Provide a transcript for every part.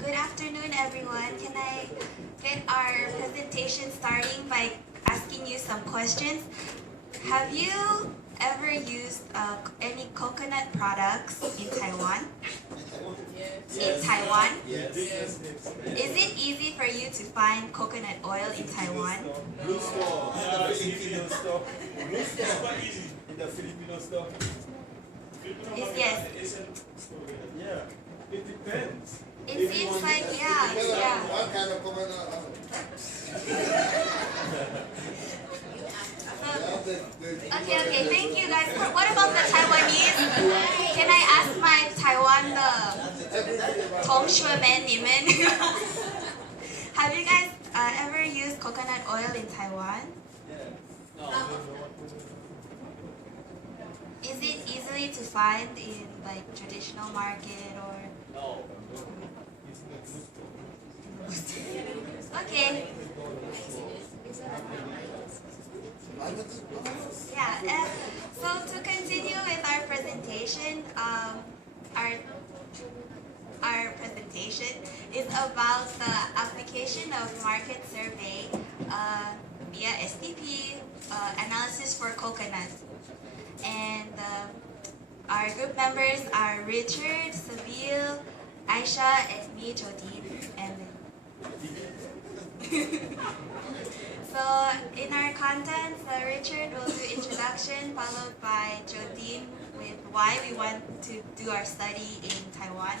Good afternoon, everyone. Can I get our presentation starting by asking you some questions? Have you ever used any coconut products in Taiwan? In Taiwan? Yes. Is it easy for you to find coconut oil in Taiwan? Blue store. In the Filipino store. Blue store. In the Filipino store. Yes. Yeah. It depends. It seems like, yeah. What kind of coconut Okay, thank you guys. What about the Taiwanese? Can I ask my Taiwan Tong Shui Men Nimen? Have you guys ever used coconut oil in Taiwan? Is it easily to find in like traditional market or? No. Okay. Yeah. So to continue with our presentation, our presentation is about the application of market survey via STP analysis for coconut. And our group members are Richard, Seville, Aisha, and me, Jodine. And so in our content, Richard will do introduction, followed by Jodine with why we want to do our study in Taiwan,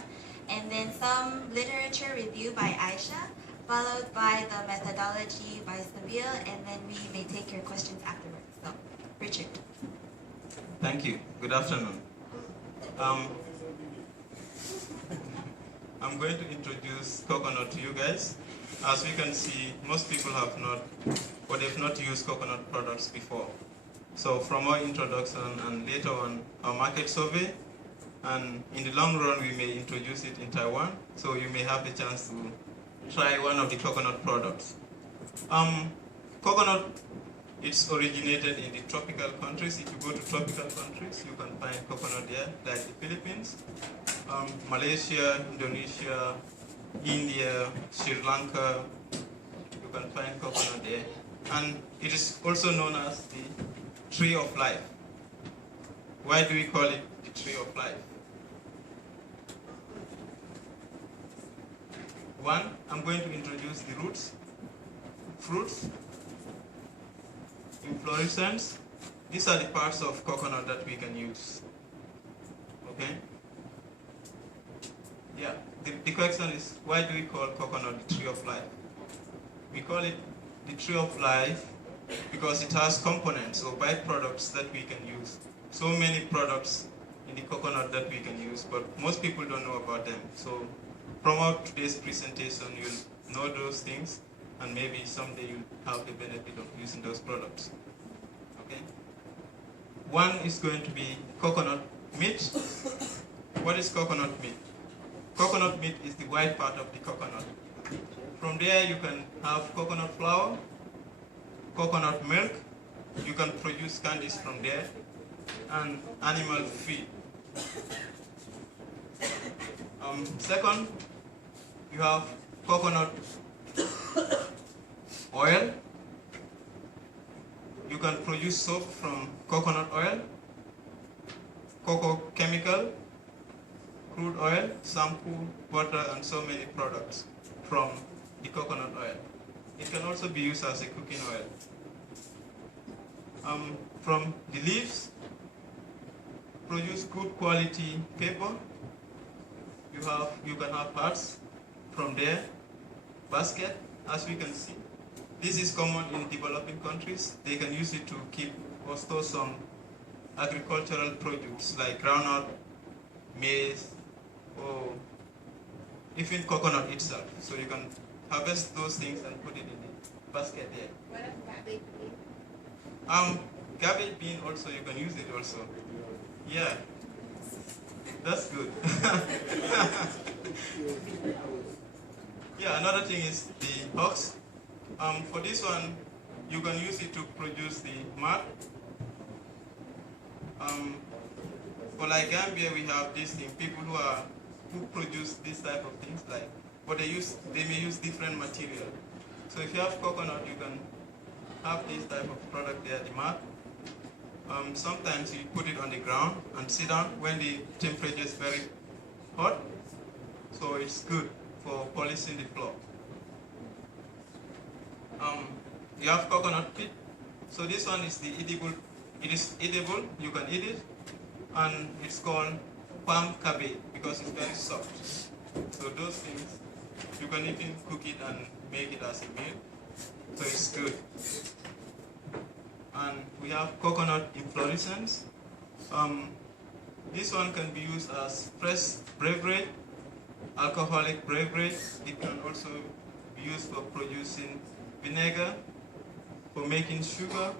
and then some literature review by Aisha, followed by the methodology by Seville, and then we may take your questions afterwards. So, Richard. Thank you. Good afternoon. I'm going to introduce coconut to you guys. As we can see, most people have not, or they've not used coconut products before. So from our introduction and later on our market survey, and in the long run we may introduce it in Taiwan, so you may have the chance to try one of the coconut products. Coconut, it's originated in the tropical countries. If you go to tropical countries, you can find coconut there, like the Philippines, Malaysia, Indonesia, India, Sri Lanka. You can find coconut there. And it is also known as the tree of life. Why do we call it the tree of life? One, I'm going to introduce the roots, fruits, inflorescence. These are the parts of coconut that we can use. Okay? Yeah, the question is, why do we call coconut the tree of life? We call it the tree of life because it has components or byproducts that we can use. So many products in the coconut that we can use, but most people don't know about them. So from our today's presentation, you'll know those things, and maybe someday you'll have the benefit of using those products. Okay? One is going to be coconut meat. What is coconut meat? Coconut meat is the white part of the coconut. From there you can have coconut flour, coconut milk. You can produce candies from there, and animal feed. Second, you have coconut oil. You can produce soap from coconut oil, cocoa chemical, crude oil, shampoo, butter, and so many products from the coconut oil. It can also be used as a cooking oil. From the leaves, produce good quality paper. You can have parts from there. Basket, as we can see. This is common in developing countries. They can use it to keep or store some agricultural produce like groundnut, maize, or even coconut itself. So you can harvest those things and put it in the basket there. What about garbage bean? Garbage bean also, you can use it also. Yeah, that's good. Yeah, another thing is the husk. For this one, you can use it to produce the mud. For like Gambia, we have this thing, people who produce this type of things like but they may use different material. So if you have coconut, you can have this type of product there, the mat. Sometimes you put it on the ground and sit down when the temperature is very hot. So it's good for polishing the floor. You have coconut pit. So this one is the edible. It is edible. You can eat it, and it's called palm cabbage because it's very soft. So those things you can even cook it and make it as a meal. So it's good. And we have coconut inflorescence. This one can be used as fresh beverage, alcoholic beverage. It can also be used for producing vinegar, for making sugar,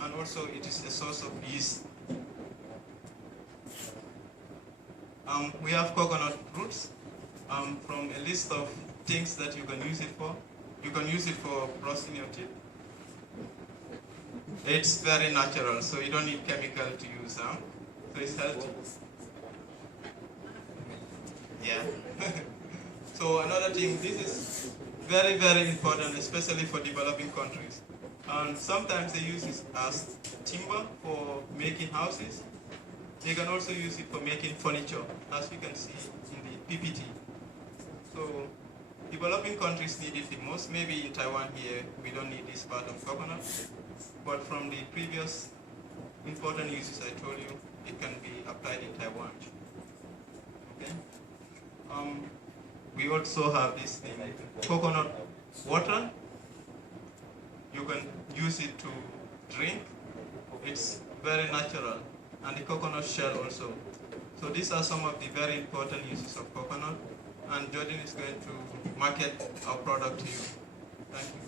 and also it is a source of yeast. We have coconut roots. From a list of things that you can use it for. You can use it for brushing your teeth. It's very natural, so you don't need chemical to use. So it's healthy. Yeah. So another thing, this is very, very important, especially for developing countries. And sometimes they use it as timber for making houses. They can also use it for making furniture, as you can see in the PPT. So developing countries need it the most. Maybe in Taiwan here, we don't need this part of coconut. But from the previous important uses I told you, it can be applied in Taiwan. Okay. We also have this thing, coconut water. You can use it to drink. It's very natural. And the coconut shell also. So these are some of the very important uses of coconut. And Jordan is going to market our product to you. Thank you.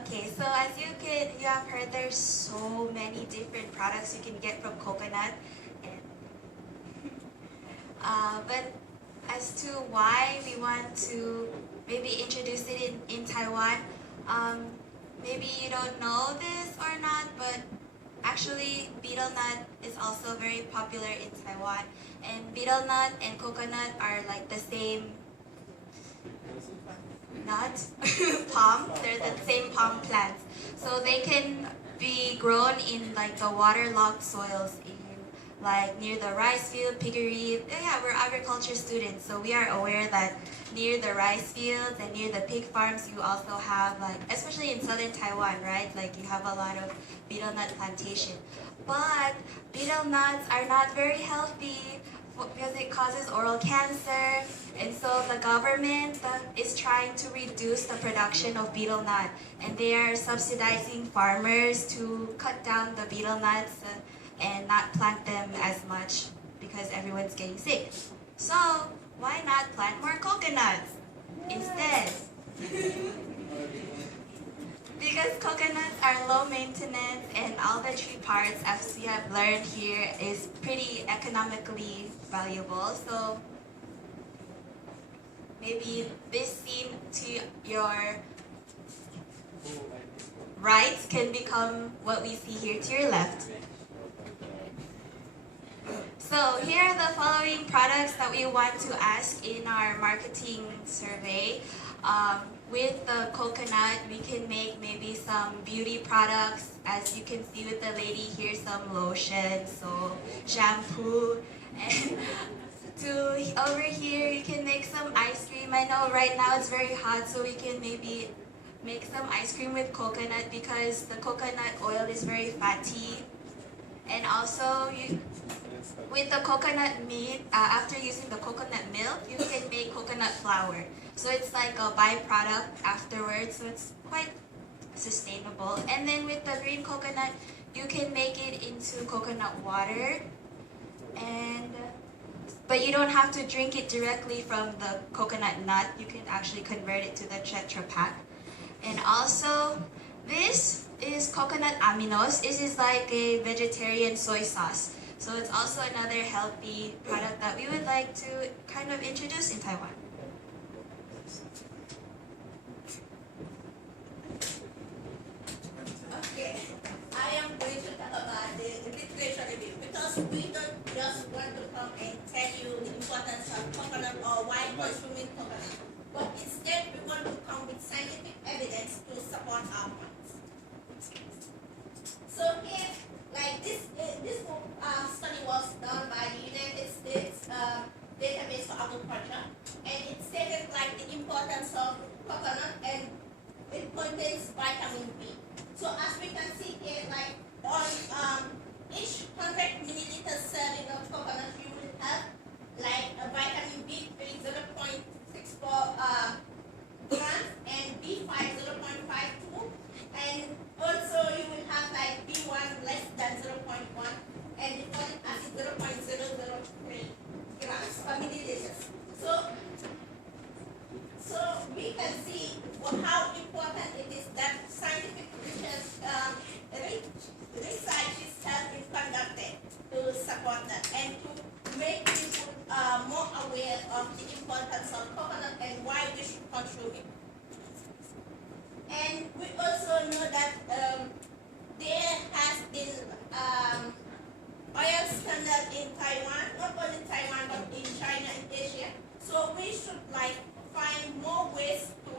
Okay, so as you have heard, there's so many different products you can get from coconut. And, but as to why we want to maybe introduce it in Taiwan, maybe you don't know this or not, but actually betel nut is also very popular in Taiwan. And betel nut and coconut are like the same nut, palm. They're the same palm plants. So they can be grown in like the waterlogged soils in like near the rice field, piggery. Yeah, we're agriculture students, so we are aware that near the rice fields and near the pig farms, you also have like, especially in southern Taiwan, right? Like you have a lot of betel nut plantation. But betel nuts are not very healthy because it causes oral cancer, and so the government is trying to reduce the production of betel nut, and they are subsidizing farmers to cut down the betel nuts and not plant them as much because everyone's getting sick. So why not plant more coconuts instead? Because coconuts are low maintenance and all the tree parts, as we have learned here, is pretty economically valuable. So maybe this seem to your right can become what we see here to your left. So here are the following products that we want to ask in our marketing survey. With the coconut, we can make maybe some beauty products. As you can see with the lady here, some lotion, so shampoo. And over here, you can make some ice cream. I know right now it's very hot, so we can maybe make some ice cream with coconut because the coconut oil is very fatty. And also, with the coconut meat, after using the coconut milk, you can make coconut flour. So it's like a byproduct afterwards, so it's quite sustainable. And then with the green coconut, you can make it into coconut water. But you don't have to drink it directly from the coconut nut. You can actually convert it to the Tetra Pak. And also, this is coconut aminos. This is like a vegetarian soy sauce. So it's also another healthy product that we would like to kind of introduce in Taiwan. Okay, I am going to talk about the situation a bit because we don't just want to come and tell you the importance of coconut or why consuming coconut. But instead, we want to come with scientific evidence to support our points. So here, like this study was done by the United States Database for Agriculture, and it stated like the importance of coconut, and it contains vitamin B. So as we can see here, like on each 100 milliliter serving of coconut, you will have like a vitamin B3 0.64 grams and B5 0.52, and also you will have like B1 less than 0.1 and the folic acid 0.003 grams per milliliter. So we can see how important it is that scientific research has been conducted to support that and to make people more aware of the importance of coconut and why we should consume it. And we also know that there has been oil scandal in Taiwan, not only Taiwan but in China and Asia. So we should like find more ways to